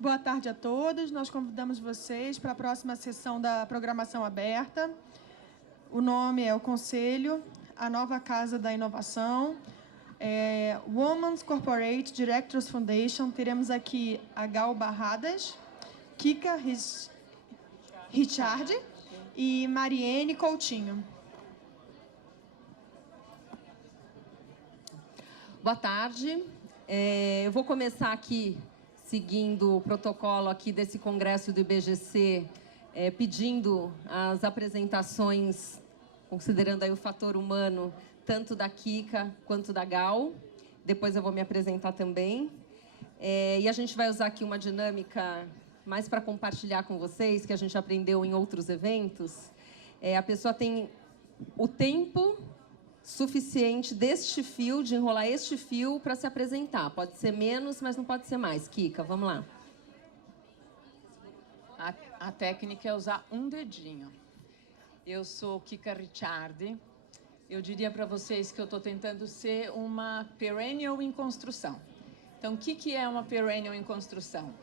Boa tarde a todos. Nós convidamos vocês para a próxima sessão da programação aberta. O nome é o Conselho, a Nova Casa da Inovação, Women's Corporate Directors Foundation. Teremos aqui a Gal Barradas, Kika Richard e Mariene Coutinho. Boa tarde. Eu vou começar aqui, seguindo o protocolo aqui desse congresso do IBGC, pedindo as apresentações, considerando aí o fator humano, tanto da Kika quanto da Gal. Depois eu vou me apresentar também. E a gente vai usar aqui uma dinâmica mais para compartilhar com vocês, que a gente aprendeu em outros eventos. A pessoa tem o tempo suficiente deste fio, de enrolar este fio para se apresentar. Pode ser menos, mas não pode ser mais. Kika, vamos lá. A técnica é usar um dedinho. Eu sou Kika Richardi. Eu diria para vocês que eu estou tentando ser uma perennial em construção. Então, o que é uma perennial em construção?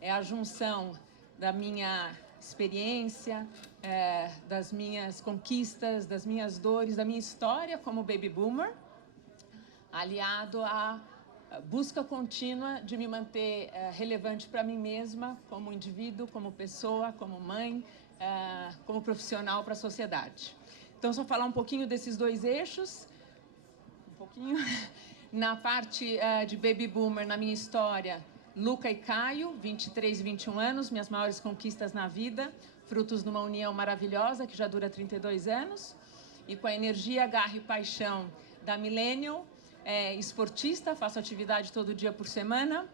É a junção da minha experiência, das minhas conquistas, das minhas dores, da minha história como baby boomer, aliado à busca contínua de me manter relevante para mim mesma, como indivíduo, como pessoa, como mãe, como profissional para a sociedade. Então, só falar um pouquinho desses dois eixos, na parte de baby boomer, na minha história, Luca e Caio, 23 e 21 anos, minhas maiores conquistas na vida, frutos de uma união maravilhosa que já dura 32 anos. E com a energia, garra e paixão da Millennial, esportista, faço atividade todo dia por semana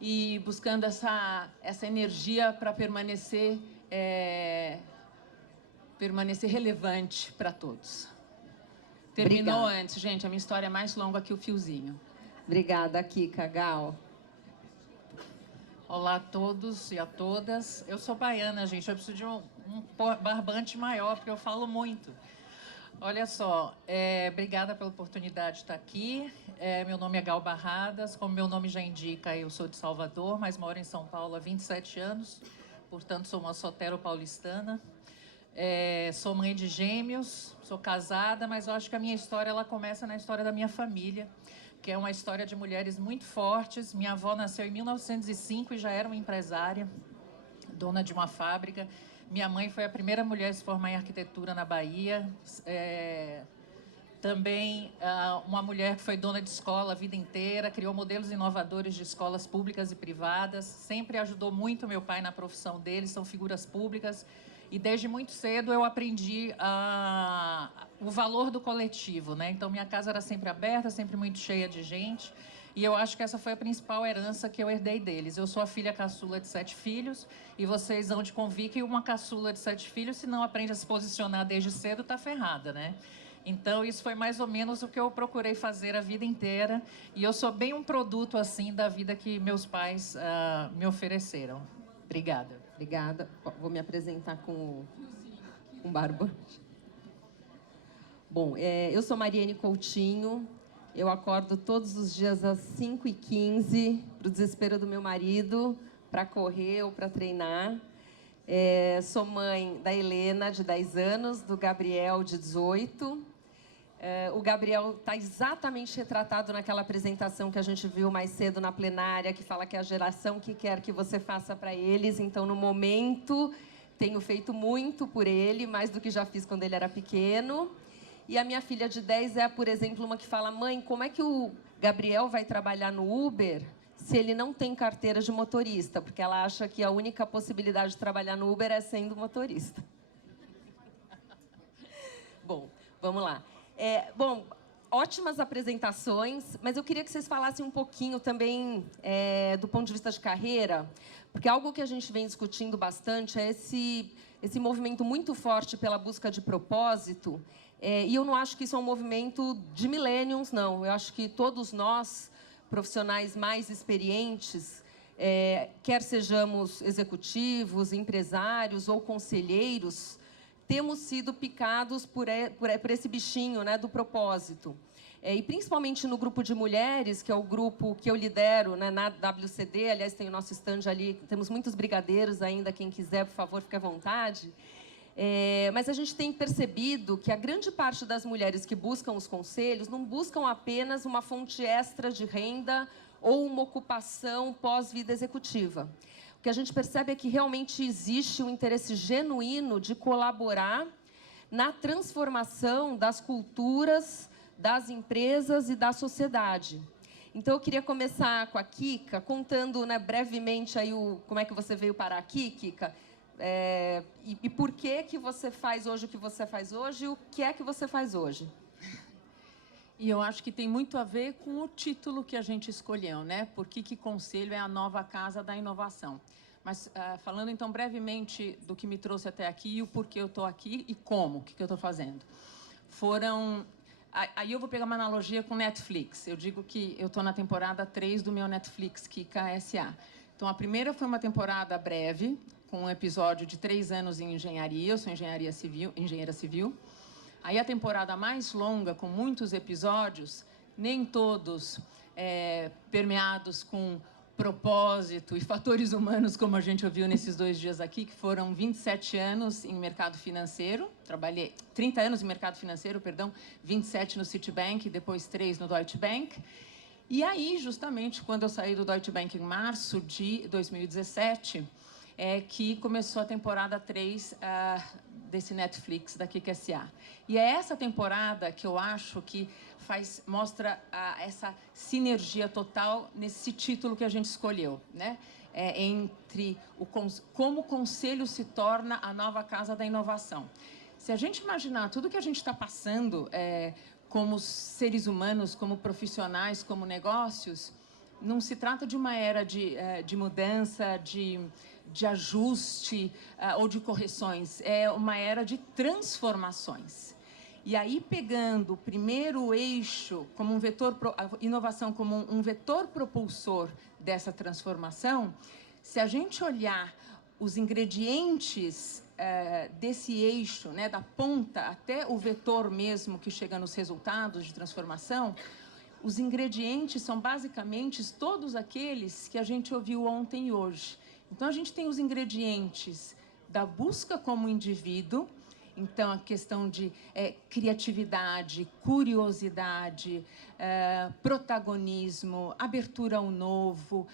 e buscando essa energia para permanecer relevante para todos. Terminou antes, gente, a minha história é mais longa que o fiozinho. Obrigada, Kika. Gal. Olá a todos e a todas. Eu sou baiana, gente. Eu preciso de um barbante maior, porque eu falo muito. Olha só, obrigada pela oportunidade de estar aqui. Meu nome é Gal Barradas. Como meu nome já indica, eu sou de Salvador, mas moro em São Paulo há 27 anos. Portanto, sou uma sotero-paulistana. Sou mãe de gêmeos, sou casada, mas eu acho que a minha história ela começa na história da minha família, que é uma história de mulheres muito fortes. Minha avó nasceu em 1905 e já era uma empresária, dona de uma fábrica. Minha mãe foi a primeira mulher a se formar em arquitetura na Bahia. Também uma mulher que foi dona de escola a vida inteira, criou modelos inovadores de escolas públicas e privadas, sempre ajudou muito meu pai na profissão dele, são figuras públicas. E desde muito cedo eu aprendi o valor do coletivo, né? Então, minha casa era sempre aberta, sempre muito cheia de gente. E eu acho que essa foi a principal herança que eu herdei deles. Eu sou a filha caçula de 7 filhos, e vocês hão de convir que uma caçula de 7 filhos, se não aprende a se posicionar desde cedo, está ferrada, né? Então, isso foi mais ou menos o que eu procurei fazer a vida inteira. E eu sou bem um produto, assim, da vida que meus pais me ofereceram. Obrigada. Obrigada. Vou me apresentar com barbante. Bom, eu sou Mariene Coutinho. Eu acordo todos os dias às 5h15, para o desespero do meu marido, para correr ou para treinar. Sou mãe da Helena, de 10 anos, do Gabriel, de 18. O Gabriel está exatamente retratado naquela apresentação que a gente viu mais cedo na plenária, que fala que é a geração que quer que você faça para eles. Então, no momento, tenho feito muito por ele, mais do que já fiz quando ele era pequeno. E a minha filha de 10 por exemplo, uma que fala: mãe, como é que o Gabriel vai trabalhar no Uber se ele não tem carteira de motorista? Porque ela acha que a única possibilidade de trabalhar no Uber é sendo motorista. Bom, vamos lá. Bom, ótimas apresentações, mas eu queria que vocês falassem um pouquinho também do ponto de vista de carreira, porque algo que a gente vem discutindo bastante é esse movimento muito forte pela busca de propósito, e eu não acho que isso é um movimento de millennials, não. Eu acho que todos nós, profissionais mais experientes, quer sejamos executivos, empresários ou conselheiros, temos sido picados por esse bichinho, né, do propósito. E principalmente no grupo de mulheres, que é o grupo que eu lidero, né, na WCD, aliás, tem o nosso stand ali, temos muitos brigadeiros ainda, quem quiser, por favor, fique à vontade. Mas a gente tem percebido que a grande parte das mulheres que buscam os conselhos não buscam apenas uma fonte extra de renda ou uma ocupação pós-vida executiva. O que a gente percebe é que realmente existe um interesse genuíno de colaborar na transformação das culturas, das empresas e da sociedade. Então, eu queria começar com a Kika, contando, né, brevemente aí como é que você veio parar aqui, Kika, e por que você faz hoje o que você faz hoje e o que é que você faz hoje. E eu acho que tem muito a ver com o título que a gente escolheu, né? Por que Conselho é a nova casa da inovação. Mas, falando, então, brevemente do que me trouxe até aqui, e o porquê eu estou aqui e como, o que eu estou fazendo. Aí eu vou pegar uma analogia com Netflix. Eu digo que eu estou na temporada 3 do meu Netflix, Kika S.A. Então, a primeira foi uma temporada breve, com um episódio de 3 anos em engenharia. Eu sou engenheira civil. Aí, a temporada mais longa, com muitos episódios, nem todos permeados com propósito e fatores humanos, como a gente ouviu nesses 2 dias aqui, que foram 27 anos em mercado financeiro. Trabalhei 30 anos em mercado financeiro, 27 no Citibank, depois 3 no Deutsche Bank. E aí, justamente, quando eu saí do Deutsche Bank em março de 2017, que começou a temporada 3 desse Netflix, da Kika S.A. E é essa temporada que eu acho que mostra essa sinergia total nesse título que a gente escolheu, né? Entre como o Conselho se torna a nova casa da inovação. Se a gente imaginar tudo que a gente está passando como seres humanos, como profissionais, como negócios, não se trata de uma era de mudança, de ajuste ou de correções. É uma era de transformações. E aí, pegando o primeiro eixo, como a inovação como um vetor propulsor dessa transformação, se a gente olhar os ingredientes desse eixo, né, da ponta até o vetor mesmo que chega nos resultados de transformação, os ingredientes são basicamente todos aqueles que a gente ouviu ontem e hoje. Então, a gente tem os ingredientes da busca como indivíduo. Então, a questão de criatividade, curiosidade, protagonismo, abertura ao novo,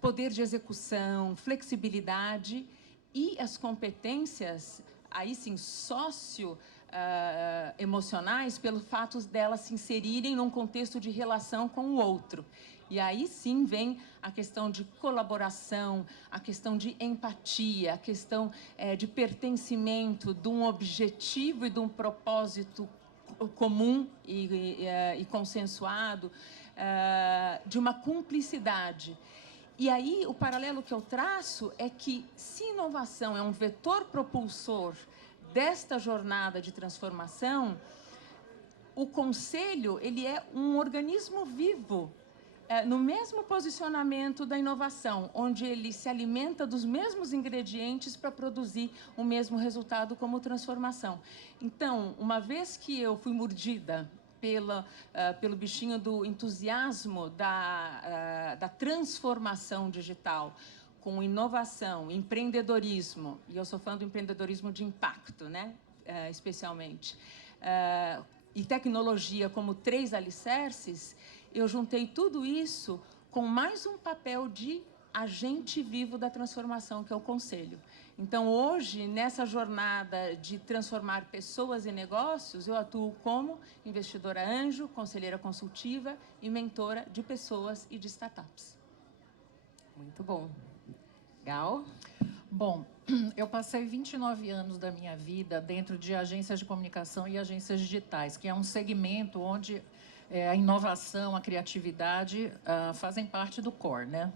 poder de execução, flexibilidade e as competências, aí sim, emocionais, pelo fato delas se inserirem num contexto de relação com o outro. E aí sim vem a questão de colaboração, a questão de empatia, a questão de pertencimento, de um objetivo e de um propósito comum e consensuado, de uma cumplicidade. E aí o paralelo que eu traço é que, se inovação é um vetor propulsor desta jornada de transformação, o Conselho ele é um organismo vivo, no mesmo posicionamento da inovação, onde ele se alimenta dos mesmos ingredientes para produzir o mesmo resultado como transformação. Então, uma vez que eu fui mordida pelo bichinho do entusiasmo da transformação digital, com inovação, empreendedorismo, e eu sou fã do empreendedorismo de impacto, né? Especialmente, e tecnologia como 3 alicerces, eu juntei tudo isso com mais um papel de agente vivo da transformação, que é o Conselho. Então, hoje, nessa jornada de transformar pessoas e negócios, eu atuo como investidora anjo, conselheira consultiva e mentora de pessoas e de startups. Muito bom. Gal? Bom, eu passei 29 anos da minha vida dentro de agências de comunicação e agências digitais, que é um segmento onde a inovação, a criatividade fazem parte do core, né?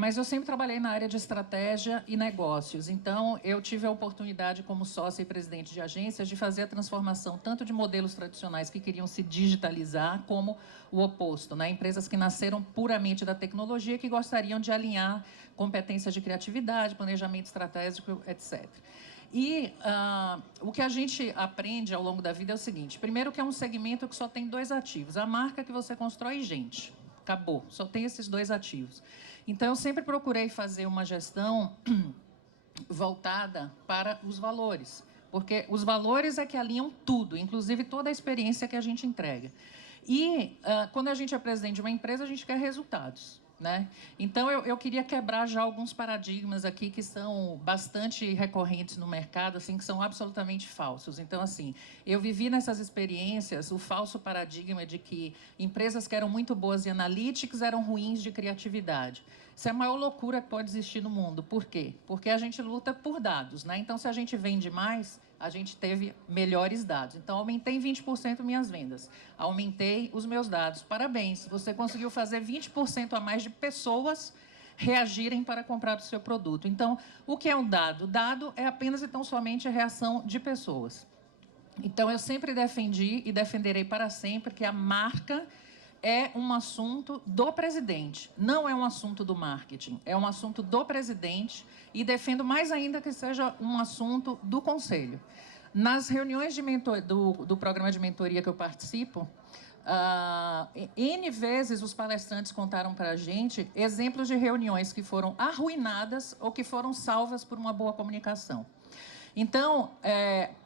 Mas eu sempre trabalhei na área de estratégia e negócios. Então, eu tive a oportunidade, como sócia e presidente de agências, de fazer a transformação tanto de modelos tradicionais que queriam se digitalizar, como o oposto, né? Empresas que nasceram puramente da tecnologia, que gostariam de alinhar competências de criatividade, planejamento estratégico, etc. E o que a gente aprende ao longo da vida é o seguinte. Primeiro, que é um segmento que só tem 2 ativos. A marca que você constrói e gente. Acabou. Só tem esses 2 ativos. Então, eu sempre procurei fazer uma gestão voltada para os valores. Porque os valores é que alinham tudo, inclusive toda a experiência que a gente entrega. E, quando a gente é presidente de uma empresa, a gente quer resultados, né? Então, eu queria quebrar já alguns paradigmas aqui que são bastante recorrentes no mercado, assim, que são absolutamente falsos. Então, assim, eu vivi nessas experiências o falso paradigma de que empresas que eram muito boas em analytics eram ruins de criatividade. Isso é a maior loucura que pode existir no mundo. Por quê? Porque a gente luta por dados, né? Então, se a gente vende mais, a gente teve melhores dados. Então, aumentei 20% minhas vendas. Aumentei os meus dados. Parabéns, você conseguiu fazer 20% a mais de pessoas reagirem para comprar o seu produto. Então, o que é um dado? Dado é apenas e tão somente a reação de pessoas. Então, eu sempre defendi e defenderei para sempre que a marca é um assunto do presidente, não é um assunto do marketing, é um assunto do presidente e defendo mais ainda que seja um assunto do conselho. Nas reuniões de do programa de mentoria que eu participo, N vezes os palestrantes contaram para a gente exemplos de reuniões que foram arruinadas ou que foram salvas por uma boa comunicação. Então,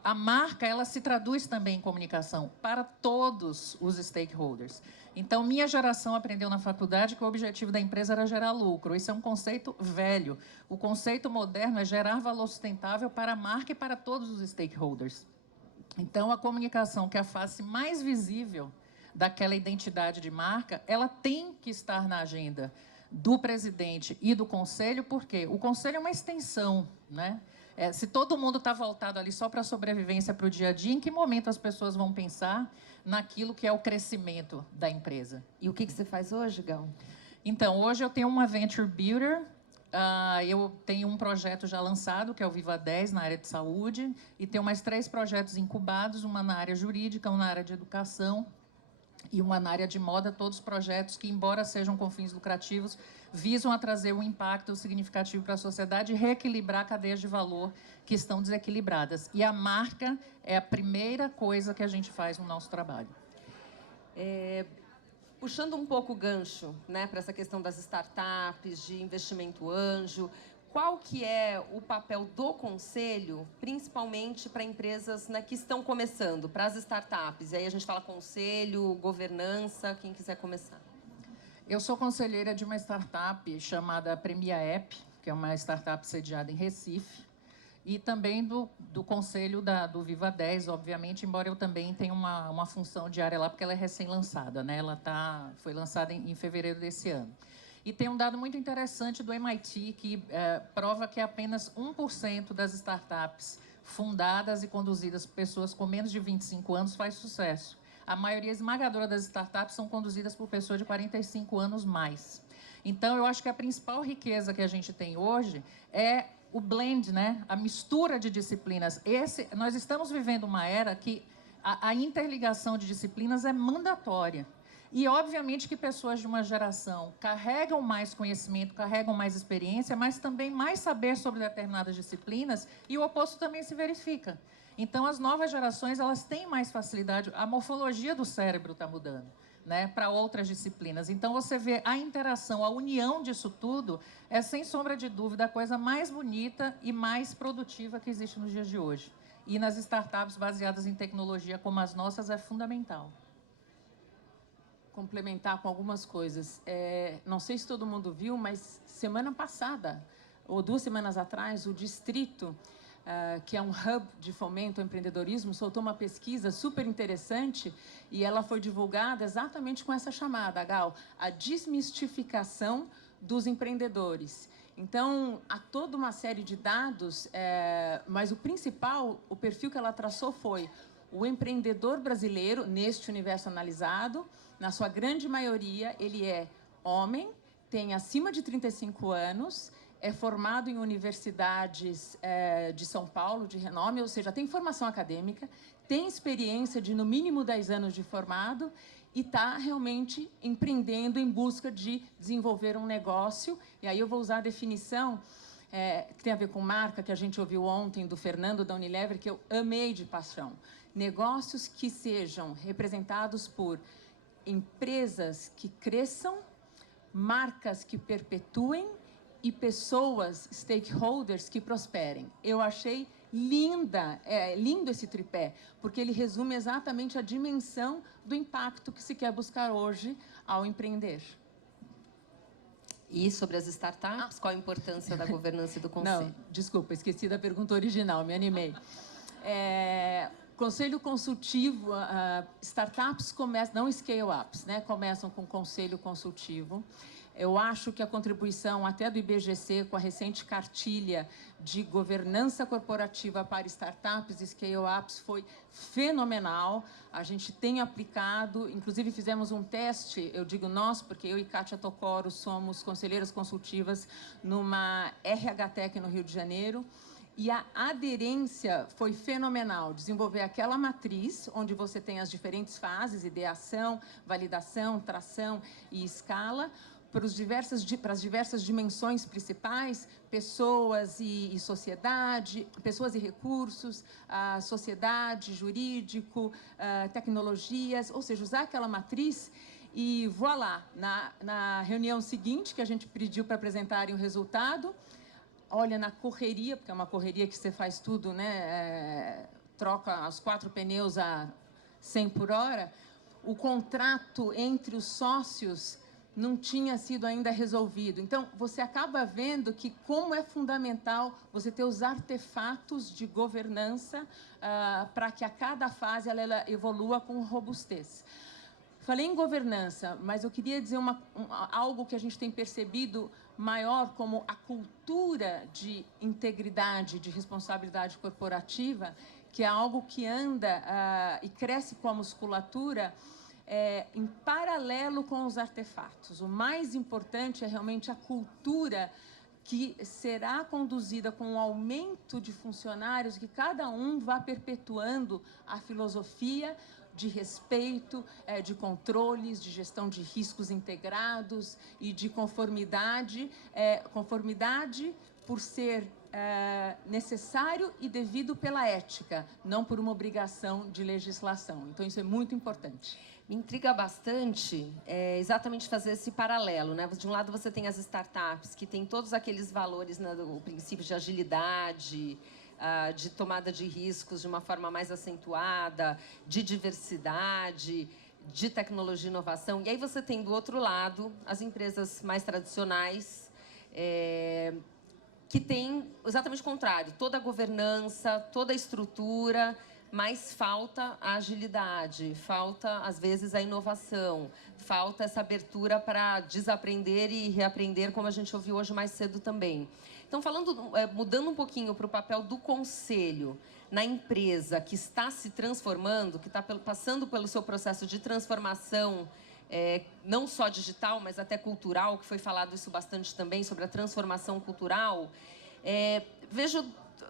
a marca ela se traduz também em comunicação para todos os stakeholders. Então, minha geração aprendeu na faculdade que o objetivo da empresa era gerar lucro. Isso é um conceito velho. O conceito moderno é gerar valor sustentável para a marca e para todos os stakeholders. Então, a comunicação, que é a face mais visível daquela identidade de marca, ela tem que estar na agenda do presidente e do conselho, porque o conselho é uma extensão, né? Se todo mundo está voltado ali só para a sobrevivência, para o dia a dia, em que momento as pessoas vão pensar naquilo que é o crescimento da empresa? E o que você faz hoje, Gal? Então, hoje eu tenho uma Venture Builder, eu tenho um projeto já lançado, que é o Viva 10, na área de saúde, e tenho mais 3 projetos incubados, uma na área jurídica, uma na área de educação e uma na área de moda, todos projetos que, embora sejam com fins lucrativos, visam a trazer um impacto significativo para a sociedade e reequilibrar cadeias de valor que estão desequilibradas. E a marca é a primeira coisa que a gente faz no nosso trabalho. Puxando um pouco o gancho, né, para essa questão das startups, de investimento anjo, qual que é o papel do conselho, principalmente para empresas, né, que estão começando, para as startups? E aí a gente fala conselho, governança, quem quiser começar. Eu sou conselheira de uma startup chamada Premia App, que é uma startup sediada em Recife, e também do conselho do Viva 10, obviamente, embora eu também tenha uma função diária lá, porque ela é recém-lançada, né? Ela foi lançada em fevereiro desse ano. E tem um dado muito interessante do MIT que prova que apenas 1% das startups fundadas e conduzidas por pessoas com menos de 25 anos faz sucesso. A maioria esmagadora das startups são conduzidas por pessoas de 45 anos mais. Então, eu acho que a principal riqueza que a gente tem hoje é o blend, né? A mistura de disciplinas. Nós estamos vivendo uma era que a interligação de disciplinas é mandatória. E, obviamente, que pessoas de uma geração carregam mais conhecimento, carregam mais experiência, mas também mais saber sobre determinadas disciplinas, e o oposto também se verifica. Então, as novas gerações elas têm mais facilidade, a morfologia do cérebro está mudando, né, para outras disciplinas. Então, você vê a interação, a união disso tudo, é, sem sombra de dúvida, a coisa mais bonita e mais produtiva que existe nos dias de hoje. E nas startups baseadas em tecnologia como as nossas é fundamental. Complementar com algumas coisas. Não sei se todo mundo viu, mas semana passada, ou 2 semanas atrás, o Distrito, que é um hub de fomento ao empreendedorismo, soltou uma pesquisa super interessante e ela foi divulgada exatamente com essa chamada, Gal, a desmistificação dos empreendedores. Então, há toda uma série de dados, mas o principal, o perfil que ela traçou foi o empreendedor brasileiro, neste universo analisado, na sua grande maioria, ele é homem, tem acima de 35 anos, é formado em universidades de São Paulo, de renome, ou seja, tem formação acadêmica, tem experiência de, no mínimo, 10 anos de formado e está realmente empreendendo em busca de desenvolver um negócio. E aí eu vou usar a definição que tem a ver com marca, que a gente ouviu ontem do Fernando da Unilever, que eu amei de paixão. Negócios que sejam representados por empresas que cresçam, marcas que perpetuem e pessoas, stakeholders, que prosperem. Eu achei lindo esse tripé, porque ele resume exatamente a dimensão do impacto que se quer buscar hoje ao empreender. E sobre as startups, qual a importância da governança e do conselho? Não, desculpa, esqueci da pergunta original, me animei. Conselho consultivo, startups começam, não scale-ups, né? Começam com conselho consultivo. Eu acho que a contribuição até do IBGC com a recente cartilha de governança corporativa para startups e scale-ups foi fenomenal. A gente tem aplicado, inclusive fizemos um teste, eu digo nós, porque eu e Kátia Tocoro somos conselheiras consultivas numa RH Tech no Rio de Janeiro. E a aderência foi fenomenal. Desenvolver aquela matriz, onde você tem as diferentes fases, ideação, validação, tração e escala, para as diversas dimensões principais, pessoas e sociedade, pessoas e recursos, sociedade, jurídico, tecnologias, ou seja, usar aquela matriz e voilá, na reunião seguinte, que a gente pediu para apresentarem o resultado, olha, na correria, porque é uma correria que você faz tudo, né? Troca os 4 pneus a 100 por hora, o contrato entre os sócios não tinha sido ainda resolvido. Então, você acaba vendo que como é fundamental você ter os artefatos de governança para que a cada fase ela evolua com robustez. Falei em governança, mas eu queria dizer algo que a gente tem percebido maior como a cultura de integridade, de responsabilidade corporativa, que é algo que anda e cresce com a musculatura em paralelo com os artefatos. O mais importante é realmente a cultura que será conduzida com um aumento de funcionários, que cada um vá perpetuando a filosofia de respeito, de controles, de gestão de riscos integrados e de conformidade, conformidade por ser necessário e devido pela ética, não por uma obrigação de legislação. Então, isso é muito importante. Me intriga bastante exatamente fazer esse paralelo, né? De um lado, você tem as startups, que têm todos aqueles valores, né, o princípio de agilidade, de tomada de riscos de uma forma mais acentuada, de diversidade, de tecnologia e inovação. E aí você tem, do outro lado, as empresas mais tradicionais, que têm exatamente o contrário, toda a governança, toda a estrutura, mas falta a agilidade, falta, às vezes, a inovação, falta essa abertura para desaprender e reaprender, como a gente ouviu hoje mais cedo também. Então, mudando um pouquinho para o papel do conselho na empresa que está se transformando, que está passando pelo seu processo de transformação, não só digital, mas até cultural, que foi falado isso bastante também, sobre a transformação cultural, vejo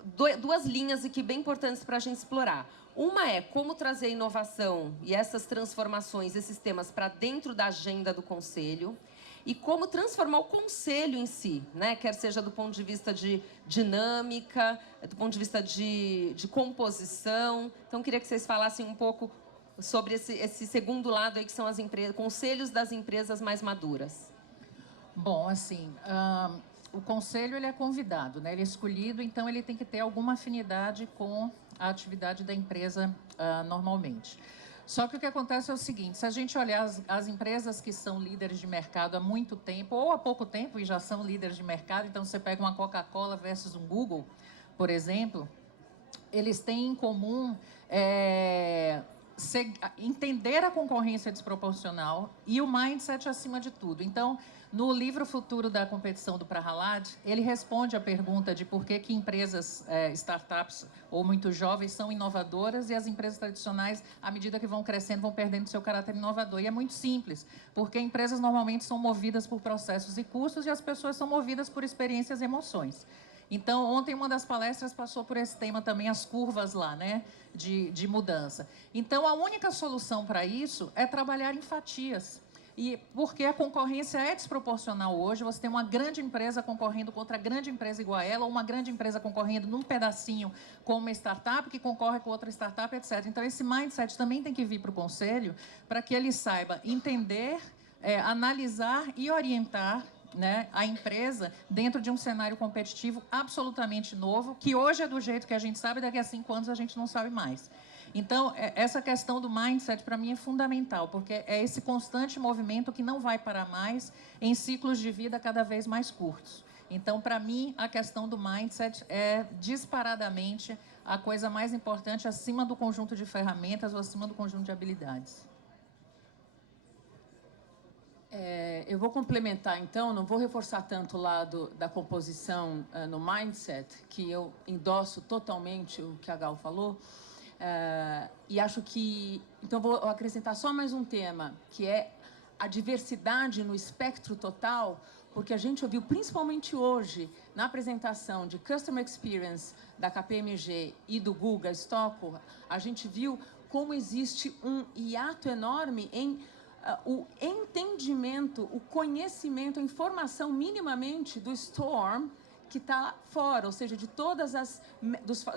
2 linhas aqui bem importantes para a gente explorar. Uma é como trazer a inovação e essas transformações, esses temas, para dentro da agenda do conselho, e como transformar o conselho em si, né? Quer seja do ponto de vista de dinâmica, do ponto de vista de composição. Então, queria que vocês falassem um pouco sobre esse segundo lado aí, que são as empresas, conselhos das empresas mais maduras. Bom, assim, o conselho ele é convidado, né? Ele é escolhido, então ele tem que ter alguma afinidade com a atividade da empresa normalmente. Só que o que acontece é o seguinte, se a gente olhar as empresas que são líderes de mercado há muito tempo, ou há pouco tempo, e já são líderes de mercado, então você pega uma Coca-Cola versus um Google, por exemplo, eles têm em comum entender a concorrência desproporcional e o mindset acima de tudo. Então, no livro Futuro da Competição do Prahalad, ele responde a pergunta de por que empresas, startups ou muito jovens são inovadoras e as empresas tradicionais, à medida que vão crescendo, vão perdendo seu caráter inovador. E é muito simples, porque empresas normalmente são movidas por processos e custos e as pessoas são movidas por experiências e emoções. Então, ontem, uma das palestras passou por esse tema também, as curvas lá, né, de mudança. Então, a única solução para isso é trabalhar em fatias. E porque a concorrência é desproporcional hoje, você tem uma grande empresa concorrendo contra grande empresa igual a ela, ou uma grande empresa concorrendo num pedacinho com uma startup que concorre com outra startup, etc. Então, esse mindset também tem que vir para o Conselho para que ele saiba entender, analisar e orientar, né, a empresa dentro de um cenário competitivo absolutamente novo, que hoje é do jeito que a gente sabe, daqui a 5 anos a gente não sabe mais. Então, essa questão do mindset, para mim, é fundamental, porque é esse constante movimento que não vai parar mais em ciclos de vida cada vez mais curtos. Então, para mim, a questão do mindset é disparadamente a coisa mais importante acima do conjunto de ferramentas ou acima do conjunto de habilidades. Eu vou complementar, então, não vou reforçar tanto o lado da composição no mindset, que eu endosso totalmente o que a Gal falou, e acho que... Então, vou acrescentar só mais um tema, que é a diversidade no espectro total, porque a gente ouviu, principalmente hoje, na apresentação de Customer Experience da KPMG e do Guga Stocco, a gente viu como existe um hiato enorme em o entendimento, o conhecimento, a informação minimamente do Storm que está fora, ou seja, de todas as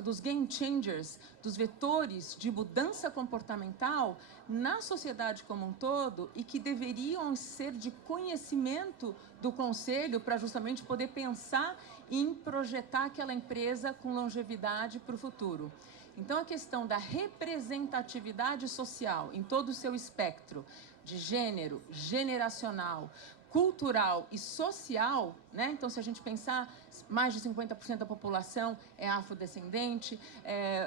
dos game changers, dos vetores de mudança comportamental na sociedade como um todo e que deveriam ser de conhecimento do Conselho para justamente poder pensar em projetar aquela empresa com longevidade para o futuro. Então, a questão da representatividade social em todo o seu espectro, de gênero, generacional, cultural e social, né? Então, se a gente pensar, mais de 50% da população é afrodescendente,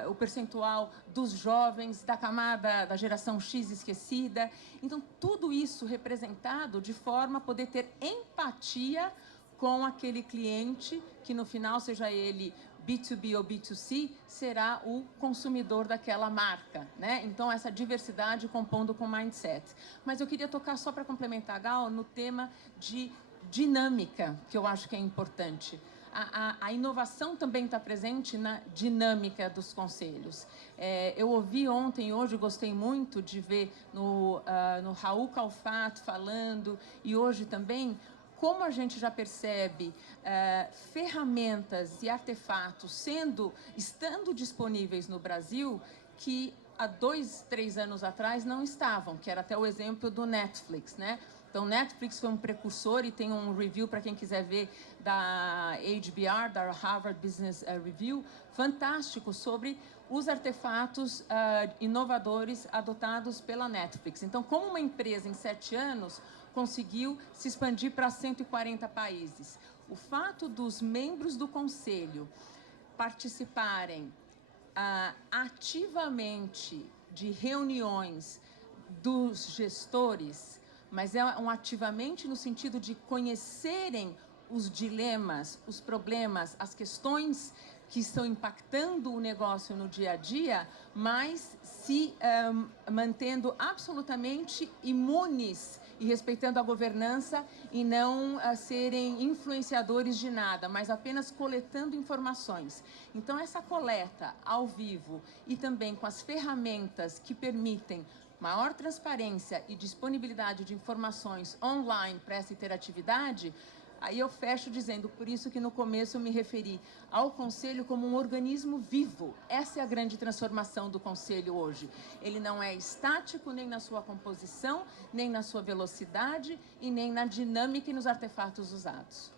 o percentual dos jovens, da camada da geração X esquecida. Então, tudo isso representado de forma a poder ter empatia com aquele cliente que, no final, seja ele B2B ou B2C, será o consumidor daquela marca, né? Então, essa diversidade compondo com mindset. Mas eu queria tocar, só para complementar, Gal, no tema de dinâmica, que eu acho que é importante. A inovação também está presente na dinâmica dos conselhos. Eu ouvi ontem e hoje, gostei muito de ver no Raul Calfato falando, e hoje também, como a gente já percebe ferramentas e artefatos estando disponíveis no Brasil, que há 2, 3 anos atrás não estavam, que era até o exemplo do Netflix, né? Então, Netflix foi um precursor e tem um review para quem quiser ver da HBR, da Harvard Business Review, fantástico sobre os artefatos inovadores adotados pela Netflix. Então, como uma empresa em 7 anos conseguiu se expandir para 140 países. O fato dos membros do Conselho participarem ativamente de reuniões dos gestores, mas é um ativamente no sentido de conhecerem os dilemas, os problemas, as questões que estão impactando o negócio no dia a dia, mas se mantendo absolutamente imunes e respeitando a governança e não serem influenciadores de nada, mas apenas coletando informações. Então, essa coleta ao vivo e também com as ferramentas que permitem maior transparência e disponibilidade de informações online para essa interatividade, aí eu fecho dizendo, por isso que no começo eu me referi ao Conselho como um organismo vivo. Essa é a grande transformação do Conselho hoje. Ele não é estático nem na sua composição, nem na sua velocidade e nem na dinâmica e nos artefatos usados.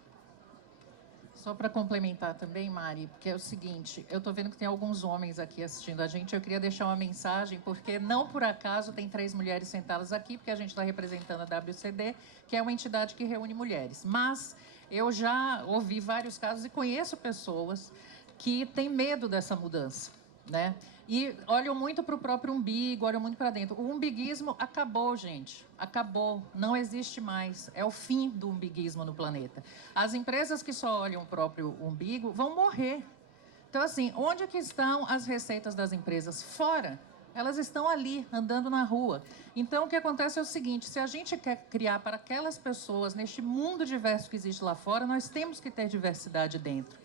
Só para complementar também, Mari, porque é o seguinte, eu estou vendo que tem alguns homens aqui assistindo a gente, eu queria deixar uma mensagem, porque não por acaso tem 3 mulheres sentadas aqui, porque a gente está representando a WCD, que é uma entidade que reúne mulheres. Mas eu já ouvi vários casos e conheço pessoas que têm medo dessa mudança, né? E olham muito para o próprio umbigo, olham muito para dentro. O umbiguismo acabou, gente. Acabou. Não existe mais. É o fim do umbiguismo no planeta. As empresas que só olham o próprio umbigo vão morrer. Então, assim, onde é que estão as receitas das empresas? Fora. Elas estão ali, andando na rua. Então, o que acontece é o seguinte, se a gente quer criar para aquelas pessoas, neste mundo diverso que existe lá fora, nós temos que ter diversidade dentro.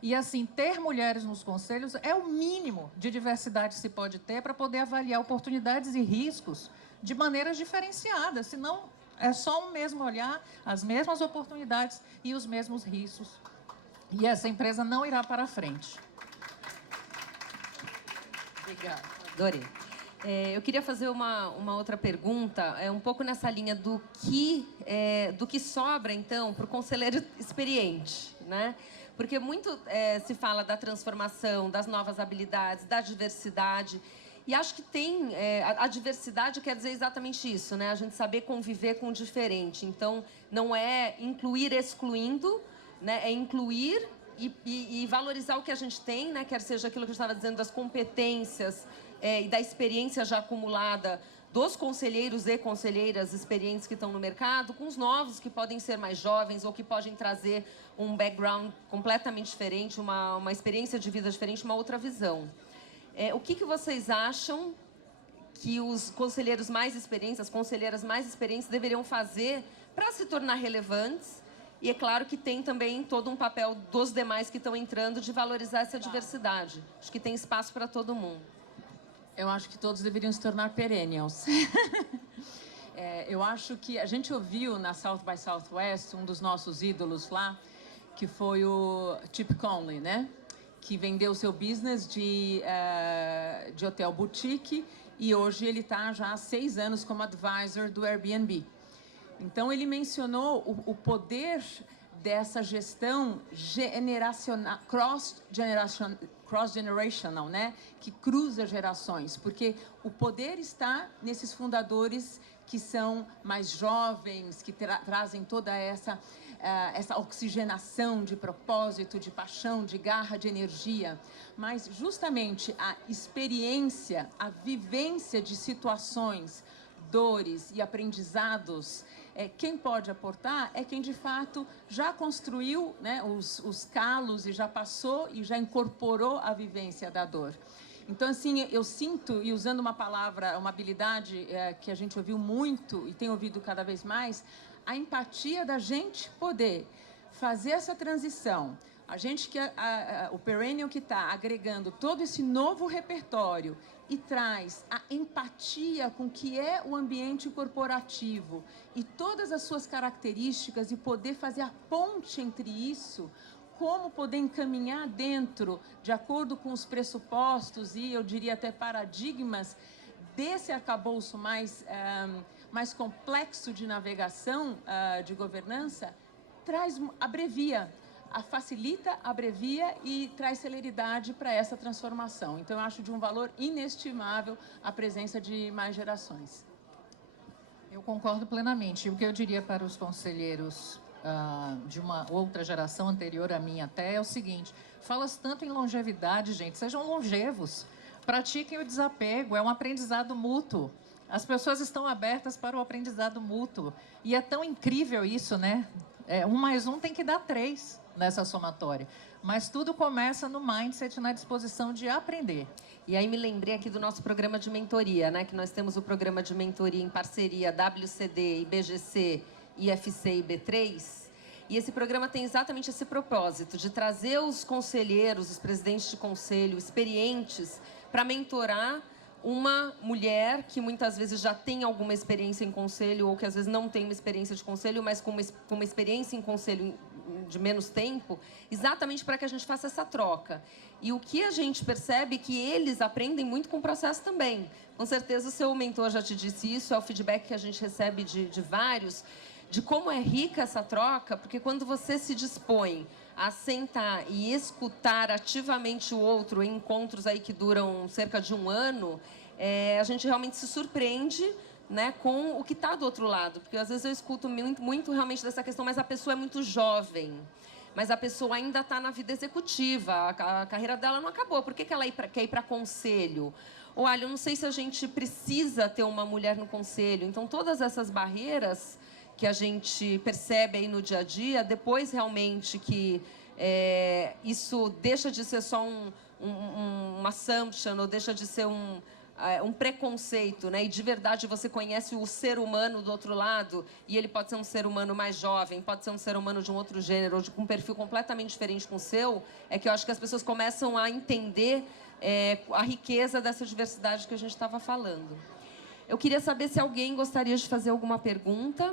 E, assim, ter mulheres nos conselhos é o mínimo de diversidade que se pode ter para poder avaliar oportunidades e riscos de maneiras diferenciadas. Senão, é só o mesmo olhar, as mesmas oportunidades e os mesmos riscos. E essa empresa não irá para frente. Obrigada. Adorei. Eu queria fazer uma outra pergunta, um pouco nessa linha do que sobra, então, para o conselheiro experiente, né? Porque muito se fala da transformação, das novas habilidades, da diversidade. E acho que a diversidade quer dizer exatamente isso, né? A gente saber conviver com o diferente. Então, não é incluir excluindo, né? É incluir e valorizar o que a gente tem, né? Quer seja aquilo que eu estava dizendo das competências e da experiência já acumulada dos conselheiros e conselheiras experientes que estão no mercado, com os novos que podem ser mais jovens ou que podem trazer um background completamente diferente, uma experiência de vida diferente, uma outra visão. O que vocês acham que os conselheiros mais experientes, as conselheiras mais experientes deveriam fazer para se tornar relevantes? E é claro que tem também todo um papel dos demais que estão entrando de valorizar essa diversidade. Acho que tem espaço para todo mundo. Eu acho que todos deveriam se tornar perennials. Eu acho que a gente ouviu na South by Southwest um dos nossos ídolos lá, que foi o Chip Conley, né? Que vendeu seu business de hotel boutique e hoje ele está já há 6 anos como advisor do Airbnb. Então, ele mencionou o poder dessa gestão generacional, cross-generational, né? Que cruza gerações, porque o poder está nesses fundadores que são mais jovens, que trazem toda essa oxigenação de propósito, de paixão, de garra, de energia. Mas, justamente, a experiência, a vivência de situações, dores e aprendizados, quem pode aportar é quem, de fato, já construiu, né, os calos e já passou e já incorporou a vivência da dor. Então, assim, eu sinto, e usando uma palavra, uma habilidade que a gente ouviu muito e tem ouvido cada vez mais, a empatia da gente poder fazer essa transição. A gente o Perennial que está agregando todo esse novo repertório e traz a empatia com o que é o ambiente corporativo e todas as suas características e poder fazer a ponte entre isso, como poder encaminhar dentro, de acordo com os pressupostos e, eu diria, até paradigmas desse arcabouço mais complexo de navegação, de governança, abrevia, facilita, abrevia e traz celeridade para essa transformação. Então, eu acho de um valor inestimável a presença de mais gerações. Eu concordo plenamente. O que eu diria para os conselheiros de uma outra geração anterior à minha até é o seguinte: fala-se tanto em longevidade, gente, sejam longevos, pratiquem o desapego, é um aprendizado mútuo. As pessoas estão abertas para o aprendizado mútuo. E é tão incrível isso, né? 1 mais 1 tem que dar 3 nessa somatória. Mas tudo começa no mindset, na disposição de aprender. E aí me lembrei aqui do nosso programa de mentoria, né? Que nós temos o programa de mentoria em parceria WCD, IBGC, IFC e B3. E esse programa tem exatamente esse propósito, de trazer os conselheiros, os presidentes de conselho, experientes, para mentorar uma mulher que muitas vezes já tem alguma experiência em conselho ou que às vezes não tem uma experiência de conselho, mas com uma experiência em conselho de menos tempo, exatamente para que a gente faça essa troca. E o que a gente percebe é que eles aprendem muito com o processo também. Com certeza o seu mentor já te disse isso, é o feedback que a gente recebe de vários, de como é rica essa troca, porque quando você se dispõe a sentar e escutar ativamente o outro em encontros aí que duram cerca de 1 ano, a gente realmente se surpreende, né, com o que está do outro lado. Porque às vezes eu escuto muito realmente dessa questão, mas a pessoa é muito jovem, mas a pessoa ainda está na vida executiva, a carreira dela não acabou, por que ela quer ir para conselho? Olha, eu não sei se a gente precisa ter uma mulher no conselho. Então, todas essas barreiras que a gente percebe aí no dia a dia, depois realmente que isso deixa de ser só um assumption, ou deixa de ser um preconceito, né? E de verdade você conhece o ser humano do outro lado, e ele pode ser um ser humano mais jovem, pode ser um ser humano de um outro gênero, ou com um perfil completamente diferente com o seu, é que eu acho que as pessoas começam a entender a riqueza dessa diversidade que a gente estava falando. Eu queria saber se alguém gostaria de fazer alguma pergunta.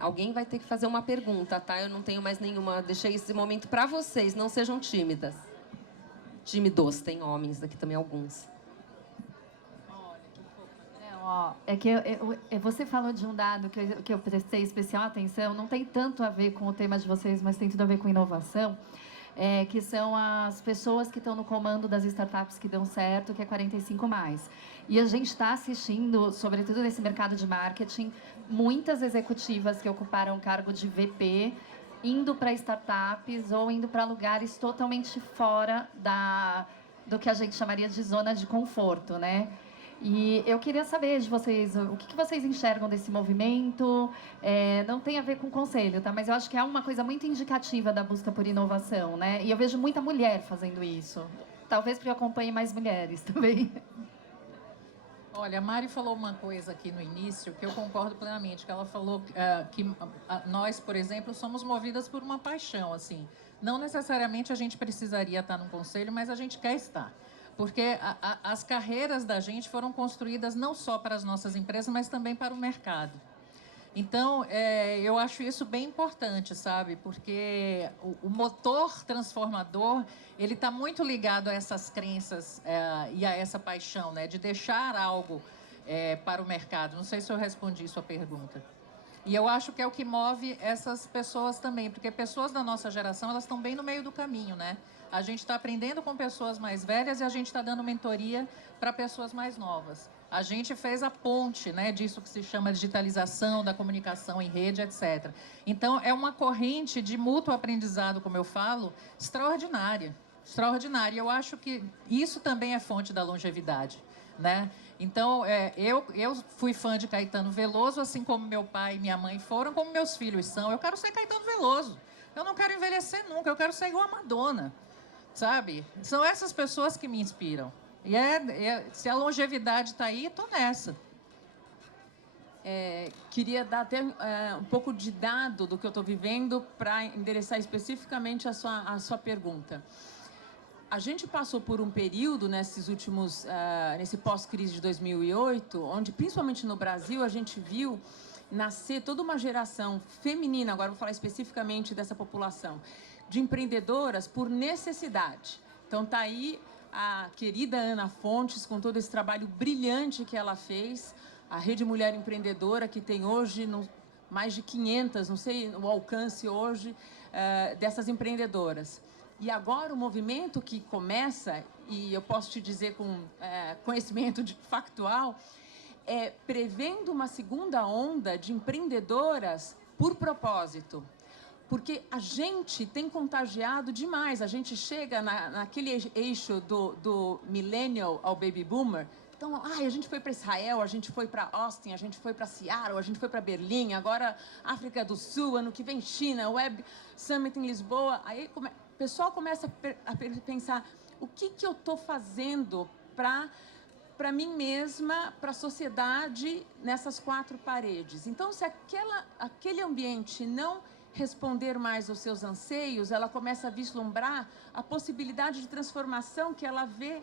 Alguém vai ter que fazer uma pergunta, tá? Eu não tenho mais nenhuma. Deixei esse momento para vocês. Não sejam tímidas. Tímidos, tem homens aqui também, alguns. É que você falou de um dado que eu prestei especial atenção, não tem tanto a ver com o tema de vocês, mas tem tudo a ver com inovação, que são as pessoas que estão no comando das startups que dão certo, que é 45+. E a gente está assistindo, sobretudo nesse mercado de marketing, muitas executivas que ocuparam o cargo de VP, indo para startups ou indo para lugares totalmente fora do que a gente chamaria de zona de conforto, né? E eu queria saber de vocês, o que vocês enxergam desse movimento? Não tem a ver com conselho, tá? Mas eu acho que é uma coisa muito indicativa da busca por inovação, né? E eu vejo muita mulher fazendo isso. Talvez porque eu acompanhe mais mulheres também. Olha, a Mari falou uma coisa aqui no início que eu concordo plenamente, que ela falou que nós, por exemplo, somos movidas por uma paixão, assim. Não necessariamente a gente precisaria estar num conselho, mas a gente quer estar. Porque as carreiras da gente foram construídas não só para as nossas empresas, mas também para o mercado. Então, eu acho isso bem importante, sabe? Porque o motor transformador, ele está muito ligado a essas crenças e a essa paixão, né? De deixar algo para o mercado. Não sei se eu respondi sua pergunta. E eu acho que é o que move essas pessoas também, porque pessoas da nossa geração, elas estão bem no meio do caminho, né? A gente está aprendendo com pessoas mais velhas e a gente está dando mentoria para pessoas mais novas. A gente fez a ponte, né, disso que se chama digitalização, da comunicação em rede, etc. Então, é uma corrente de mútuo aprendizado, como eu falo, extraordinária. Extraordinária. Eu acho que isso também é fonte da longevidade, né? Então, eu fui fã de Caetano Veloso, assim como meu pai e minha mãe foram, como meus filhos são. Eu quero ser Caetano Veloso. Eu não quero envelhecer nunca, eu quero ser igual a Madonna. Sabe? São essas pessoas que me inspiram. E se a longevidade está aí, estou nessa. Queria dar até um pouco de dado do que eu estou vivendo para endereçar especificamente a sua pergunta. A gente passou por um período nesse pós-crise de 2008, onde, principalmente no Brasil, a gente viu nascer toda uma geração feminina, agora vou falar especificamente dessa população, de empreendedoras por necessidade. Então, está aí a querida Ana Fontes, com todo esse trabalho brilhante que ela fez, a Rede Mulher Empreendedora, que tem hoje mais de 500, não sei o alcance hoje, dessas empreendedoras. E agora o movimento que começa, e eu posso te dizer com conhecimento factual, prevendo uma segunda onda de empreendedoras por propósito. Porque a gente tem contagiado demais. A gente chega naquele eixo do millennial ao baby boomer. Então, a gente foi para Israel, a gente foi para Austin, a gente foi para Seattle, a gente foi para Berlim, agora África do Sul, ano que vem China, Web Summit em Lisboa. Aí o pessoal começa a pensar, o que eu estou fazendo para mim mesma, para a sociedade, nessas 4 paredes? Então, se aquele ambiente não responder mais aos seus anseios, ela começa a vislumbrar a possibilidade de transformação que ela vê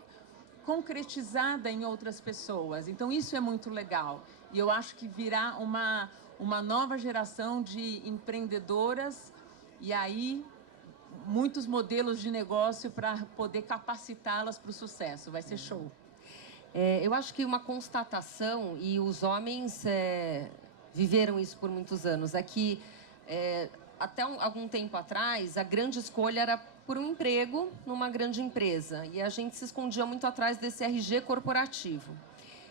concretizada em outras pessoas. Então, isso é muito legal. E eu acho que virá uma nova geração de empreendedoras e aí muitos modelos de negócio para poder capacitá-las para o sucesso. Vai ser show. Eu acho que uma constatação, e os homens viveram isso por muitos anos, é que até algum tempo atrás, a grande escolha era por um emprego numa grande empresa. E a gente se escondia muito atrás desse RG corporativo.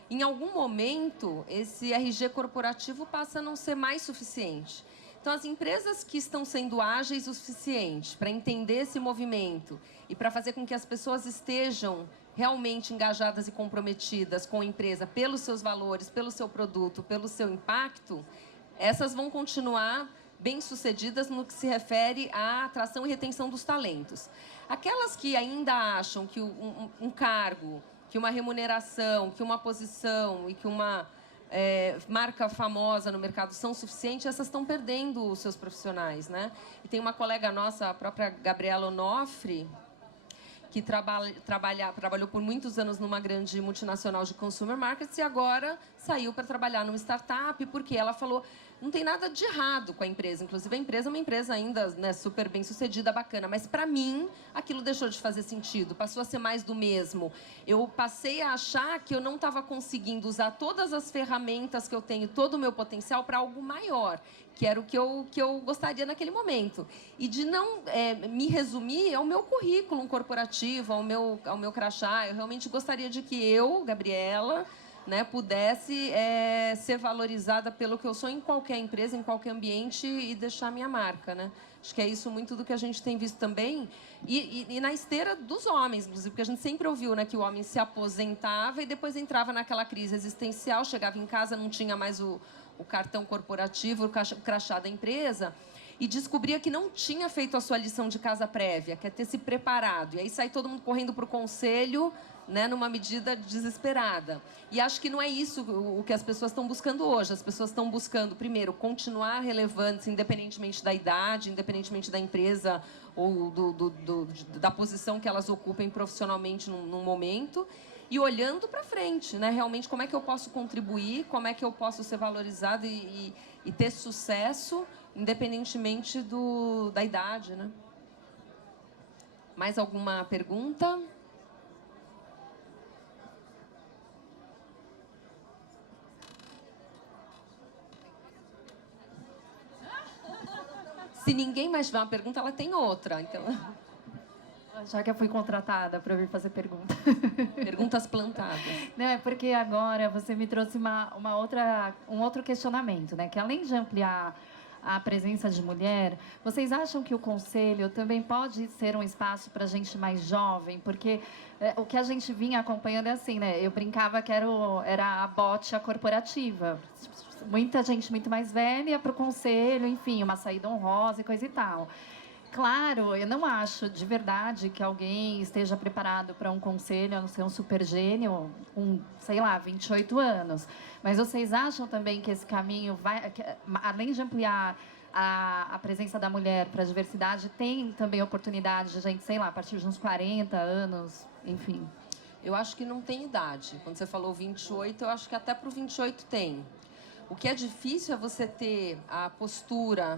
Em algum momento, esse RG corporativo passa a não ser mais suficiente. Então, as empresas que estão sendo ágeis o suficiente para entender esse movimento e para fazer com que as pessoas estejam realmente engajadas e comprometidas com a empresa pelos seus valores, pelo seu produto, pelo seu impacto, essas vão continuar bem-sucedidas no que se refere à atração e retenção dos talentos. Aquelas que ainda acham que um cargo, que uma remuneração, que uma posição e que uma marca famosa no mercado são suficientes, essas estão perdendo os seus profissionais, né? E tem uma colega nossa, a própria Gabriela Onofre, que trabalhou por muitos anos numa grande multinacional de consumer markets e agora saiu para trabalhar numa startup, porque ela falou, Não tem nada de errado com a empresa. Inclusive, a empresa é uma empresa ainda, né, super bem sucedida, bacana. Mas, para mim, aquilo deixou de fazer sentido. Passou a ser mais do mesmo. Eu passei a achar que eu não estava conseguindo usar todas as ferramentas que eu tenho, todo o meu potencial, para algo maior, que era o que eu gostaria naquele momento. E de não me resumir ao meu currículo corporativo, ao meu crachá. Eu realmente gostaria de que eu, Gabriela, né, pudesse ser valorizada pelo que eu sou em qualquer empresa, em qualquer ambiente e deixar minha marca, né? Acho que é isso muito do que a gente tem visto também e na esteira dos homens, inclusive, porque a gente sempre ouviu, né, que o homem se aposentava e depois entrava naquela crise existencial, chegava em casa, não tinha mais o cartão corporativo, o crachá da empresa e descobria que não tinha feito a sua lição de casa prévia, que é ter se preparado. E aí sai todo mundo correndo para o conselho, né, numa medida desesperada. E acho que não é isso o que as pessoas estão buscando hoje. As pessoas estão buscando, primeiro, continuar relevantes, independentemente da idade, independentemente da empresa ou da posição que elas ocupem profissionalmente num momento, e olhando para frente, né? Realmente, como é que eu posso contribuir, como é que eu posso ser valorizado e ter sucesso, independentemente da idade, né? Mais alguma pergunta? Se ninguém mais tiver uma pergunta, ela tem outra. Então... Já que eu fui contratada para vir fazer pergunta. Perguntas plantadas. Não, é porque agora você me trouxe um outro questionamento, né? Que além de ampliar a presença de mulher, vocês acham que o conselho também pode ser um espaço para gente mais jovem? Porque o que a gente vinha acompanhando é assim, né? Eu brincava que era a botia corporativa. Muita gente muito mais velha para o conselho, enfim, uma saída honrosa e coisa e tal. Claro, eu não acho de verdade que alguém esteja preparado para um conselho, a não ser um super gênio, com, sei lá, 28 anos. Mas vocês acham também que esse caminho vai, além de ampliar a presença da mulher para a diversidade, tem também oportunidade de gente, sei lá, a partir de uns 40 anos, enfim? Eu acho que não tem idade. Quando você falou 28, eu acho que até para o 28 tem. O que é difícil é você ter a postura,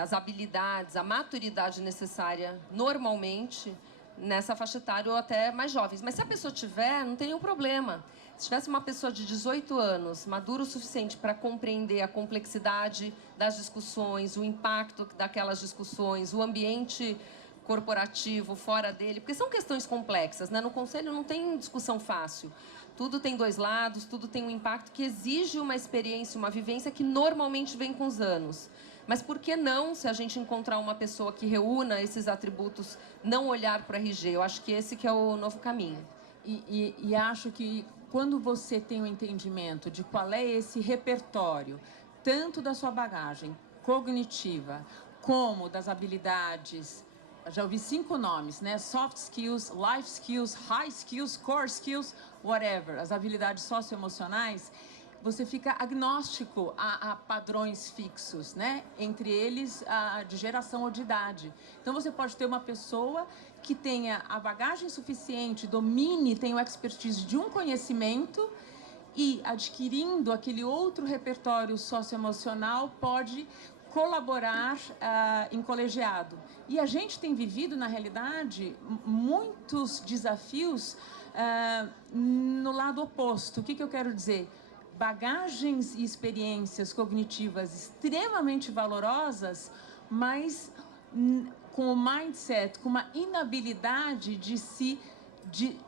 as habilidades, a maturidade necessária, normalmente, nessa faixa etária ou até mais jovens. Mas se a pessoa tiver, não tem nenhum problema. Se tivesse uma pessoa de 18 anos, madura o suficiente para compreender a complexidade das discussões, o impacto daquelas discussões, o ambiente corporativo fora dele, porque são questões complexas, né? No conselho não tem discussão fácil. Tudo tem dois lados, tudo tem um impacto que exige uma experiência, uma vivência que normalmente vem com os anos. Mas por que não, se a gente encontrar uma pessoa que reúna esses atributos, não olhar para o RG? Eu acho que esse que é o novo caminho. E acho que quando você tem o entendimento de qual é esse repertório, tanto da sua bagagem cognitiva, como das habilidades, já ouvi 5 nomes, né? Soft skills, life skills, high skills, core skills, whatever, as habilidades socioemocionais, você fica agnóstico a padrões fixos, né? Entre eles, de geração ou de idade. Então, você pode ter uma pessoa que tenha a bagagem suficiente, domine, tenha o expertise de um conhecimento e, adquirindo aquele outro repertório socioemocional, pode colaborar em colegiado. E a gente tem vivido, na realidade, muitos desafios no lado oposto. O que eu quero dizer? Bagagens e experiências cognitivas extremamente valorosas, mas com o mindset, com uma inabilidade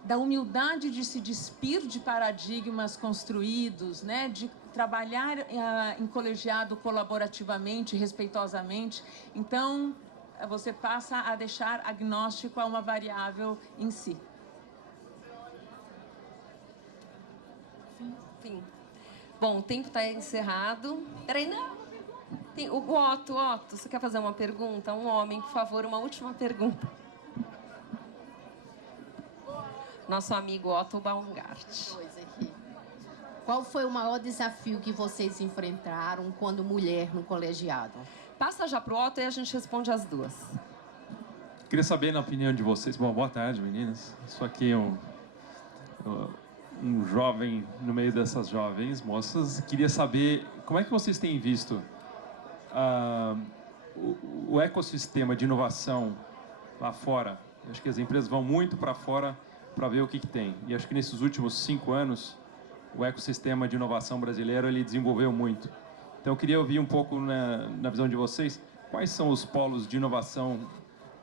da humildade de se despir de paradigmas construídos, né? De trabalhar em colegiado colaborativamente, respeitosamente. Então, você passa a deixar agnóstico a uma variável em si. Enfim. Bom, o tempo está encerrado. Peraí, não. Tem, o Otto, você quer fazer uma pergunta? Um homem, por favor, uma última pergunta. Nosso amigo Otto Baumgart. Qual foi o maior desafio que vocês enfrentaram quando mulher no colegiado? Passa já para o Otto e a gente responde as duas. Queria saber, na opinião de vocês... Bom, boa tarde, meninas. Isso aqui um jovem no meio dessas jovens moças. Queria saber como é que vocês têm visto o ecossistema de inovação lá fora. Acho que as empresas vão muito para fora para ver o que tem. E acho que nesses últimos 5 anos, o ecossistema de inovação brasileiro ele desenvolveu muito. Então, eu queria ouvir um pouco, na visão de vocês, quais são os polos de inovação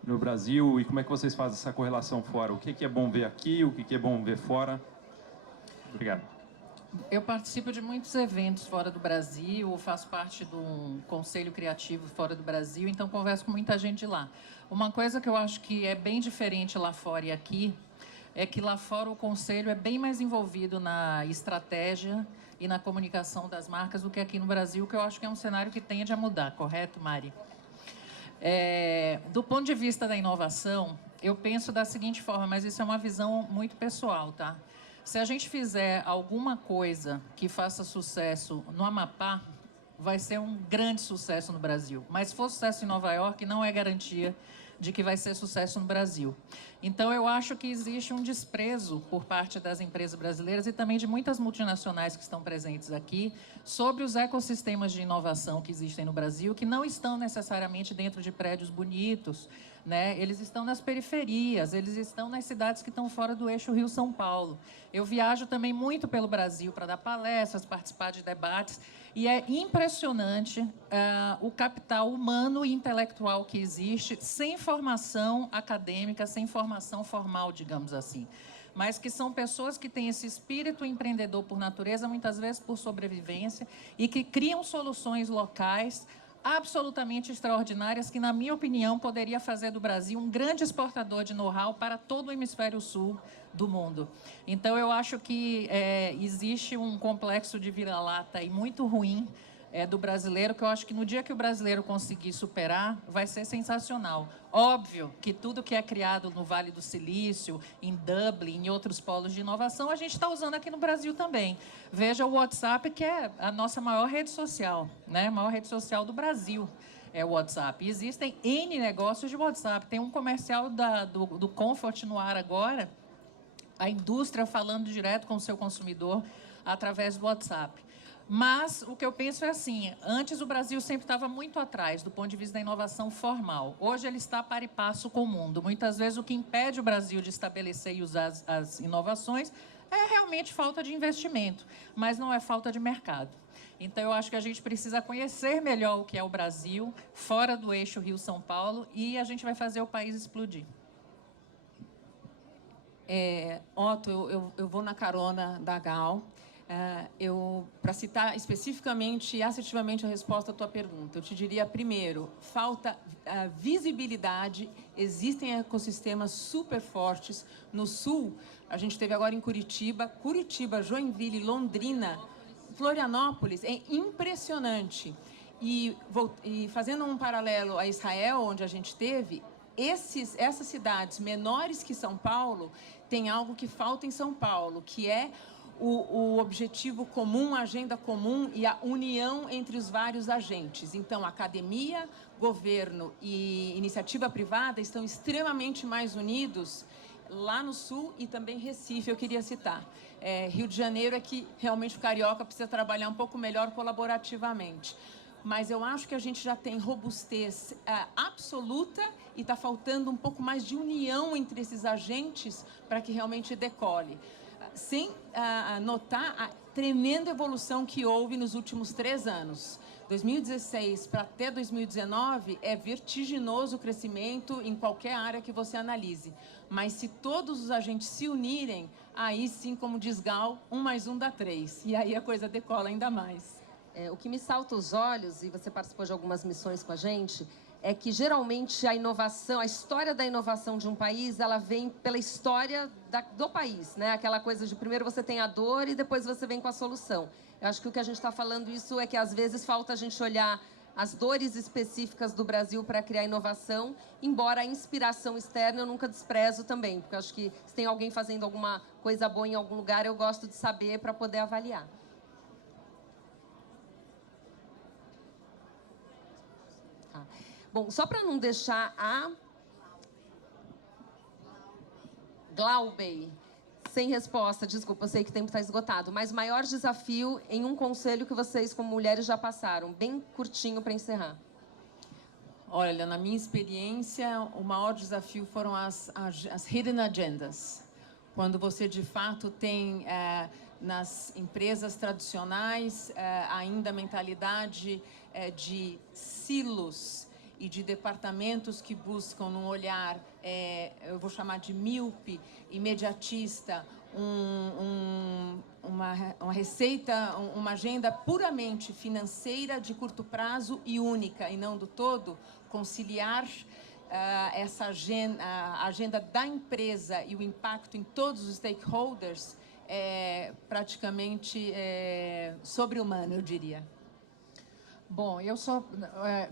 no Brasil e como é que vocês fazem essa correlação fora? O que é bom ver aqui, o que é bom ver fora? Obrigado. Eu participo de muitos eventos fora do Brasil, faço parte de um conselho criativo fora do Brasil, então converso com muita gente de lá. Uma coisa que eu acho que é bem diferente lá fora e aqui, é que lá fora o conselho é bem mais envolvido na estratégia e na comunicação das marcas do que aqui no Brasil, que eu acho que é um cenário que tende a mudar, correto, Mari? Do ponto de vista da inovação, eu penso da seguinte forma, mas isso é uma visão muito pessoal, tá? Se a gente fizer alguma coisa que faça sucesso no Amapá, vai ser um grande sucesso no Brasil. Mas se for sucesso em Nova York, não é garantia de que vai ser sucesso no Brasil. Então, eu acho que existe um desprezo por parte das empresas brasileiras e também de muitas multinacionais que estão presentes aqui sobre os ecossistemas de inovação que existem no Brasil, que não estão necessariamente dentro de prédios bonitos, né? Eles estão nas periferias, eles estão nas cidades que estão fora do eixo Rio-São Paulo. Eu viajo também muito pelo Brasil para dar palestras, participar de debates, e é impressionante o capital humano e intelectual que existe, sem formação acadêmica, sem formação formal, digamos assim. Mas que são pessoas que têm esse espírito empreendedor por natureza, muitas vezes por sobrevivência, e que criam soluções locais absolutamente extraordinárias que, na minha opinião, poderia fazer do Brasil um grande exportador de know-how para todo o hemisfério sul do mundo. Então, eu acho que existe um complexo de vira-lata aí muito ruim do brasileiro, que eu acho que no dia que o brasileiro conseguir superar, vai ser sensacional. Óbvio que tudo que é criado no Vale do Silício, em Dublin, em outros polos de inovação, a gente está usando aqui no Brasil também. Veja o WhatsApp, que é a nossa maior rede social, né? A maior rede social do Brasil é o WhatsApp. E existem N negócios de WhatsApp. Tem um comercial do Comfort no ar agora, a indústria falando direto com o seu consumidor através do WhatsApp. Mas o que eu penso é assim, antes o Brasil sempre estava muito atrás do ponto de vista da inovação formal. Hoje ele está par e passo com o mundo. Muitas vezes o que impede o Brasil de estabelecer e usar as inovações é realmente falta de investimento, mas não é falta de mercado. Então eu acho que a gente precisa conhecer melhor o que é o Brasil, fora do eixo Rio-São Paulo, e a gente vai fazer o país explodir. Otto, eu vou na carona da Gal. Para citar especificamente e assertivamente a resposta à tua pergunta, eu te diria, primeiro, falta visibilidade. Existem ecossistemas super fortes. No Sul, a gente teve agora em Curitiba, Joinville, Londrina, Florianópolis, é impressionante. E fazendo um paralelo a Israel, onde a gente teve, essas cidades menores que São Paulo, tem algo que falta em São Paulo, que é o objetivo comum, a agenda comum e a união entre os vários agentes. Então, academia, governo e iniciativa privada estão extremamente mais unidos lá no Sul e também Recife, eu queria citar. Rio de Janeiro é que realmente o carioca precisa trabalhar um pouco melhor colaborativamente. Mas eu acho que a gente já tem robustez absoluta e está faltando um pouco mais de união entre esses agentes para que realmente decole. Sem notar a tremenda evolução que houve nos últimos 3 anos. 2016 para até 2019 é vertiginoso o crescimento em qualquer área que você analise. Mas se todos os agentes se unirem, aí sim, como diz Gal, 1 mais 1 dá 3. E aí a coisa decola ainda mais. O que me salta aos olhos, e você participou de algumas missões com a gente, é que geralmente a inovação, a história da inovação de um país, ela vem pela história do país, né? Aquela coisa de primeiro você tem a dor e depois você vem com a solução. Eu acho que o que a gente está falando isso é que às vezes falta a gente olhar as dores específicas do Brasil para criar inovação, embora a inspiração externa eu nunca desprezo também, porque eu acho que se tem alguém fazendo alguma coisa boa em algum lugar, eu gosto de saber para poder avaliar. Bom, só para não deixar a Glaubey Sem resposta, desculpa, eu sei que o tempo está esgotado. Mas o maior desafio em um conselho que vocês, como mulheres, já passaram. Bem curtinho para encerrar. Olha, na minha experiência, o maior desafio foram as hidden agendas. Quando você, de fato, tem, nas empresas tradicionais, ainda a mentalidade de silos e de departamentos que buscam, num olhar, eu vou chamar de míope, imediatista, uma receita, uma agenda puramente financeira de curto prazo e única, e não do todo, conciliar essa agenda, a agenda da empresa e o impacto em todos os stakeholders é praticamente sobre-humano, eu diria. Bom, eu sou,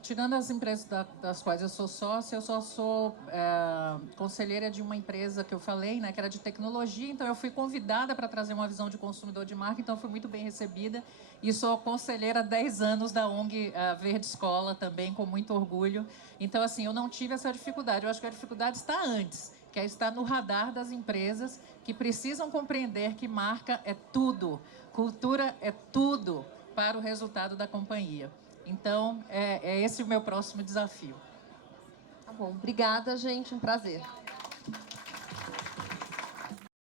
tirando as empresas das quais eu sou sócia, eu só sou conselheira de uma empresa que eu falei, né, que era de tecnologia, então eu fui convidada para trazer uma visão de consumidor de marca, então fui muito bem recebida, e sou conselheira há 10 anos da ONG Verde Escola também, com muito orgulho. Então, assim, eu não tive essa dificuldade, eu acho que a dificuldade está antes, que é estar no radar das empresas que precisam compreender que marca é tudo, cultura é tudo para o resultado da companhia. Então, é esse o meu próximo desafio. Tá bom. Obrigada, gente. Um prazer.